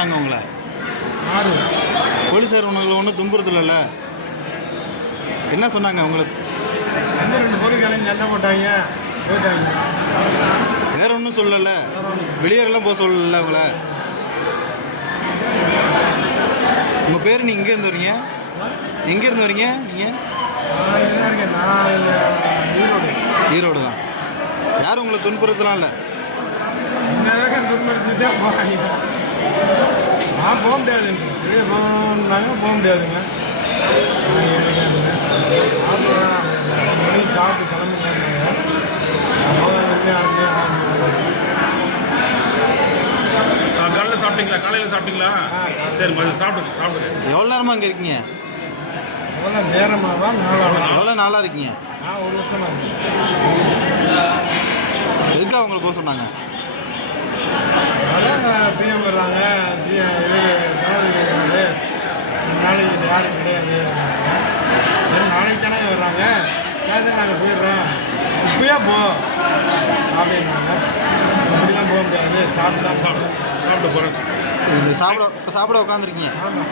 பண்ணாங்க உங்களை? போலீஸார் உங்களை ஒன்றும் துன்புறுத்தல? என்ன சொன்னாங்க உங்களுக்கு? வந்து 2 போலீஸ்காரங்க சண்டை போட்டாங்க, போயிட்டாங்க. வேற ஒன்றும் சொல்லலை? வெளியேறலாம் போக சொல்லல உங்களை? உங்கள் பேர்? நீங்கள் எங்கேருந்து வரீங்க? எங்கேருந்து வரீங்க நீங்கள்? நான் ஈரோடு. ஈரோடு தான். யாரும் உங்களை துன்புறுத்தலாம் இல்லை? இந்த வரைக்கும் துன்புறுத்தி தான் போகிறாங்க. நான் போக முடியாதுங்க, வெளியே போகணுன்னாங்க, போக முடியாதுங்க. மணி சாப்பிட்டு கிளம்புனாங்க. காலையில் சாப்பிட்டீங்களா? காலையில் சாப்பிட்டீங்களா? சரி, சாப்பிடுங்க. எவ்வளோ நேரமாக அங்கே இருக்கீங்க? எவ்வளோ நேரமாக தான்? எவ்வளோ நாளாக இருக்கீங்க? 1 வருஷம் தான். எதுக்காக அவங்களை போக சொன்னாங்க? அதெல்லாம் பிஎம் வர்றாங்க, ஜனாதிபதி வர்றாரு, நாளைக்கு யாரும் கிடையாது. சரி, நாளைக்கு தானே வர்றாங்க, சரி நாங்கள் போயிடுறோம், இப்போயே போ அப்படின்னாங்க. அப்படிலாம் போக முடியாது, சாப்பிட்டு போகிறேன். சாப்பிட உட்காந்துருக்கீங்க. ஆமாம்.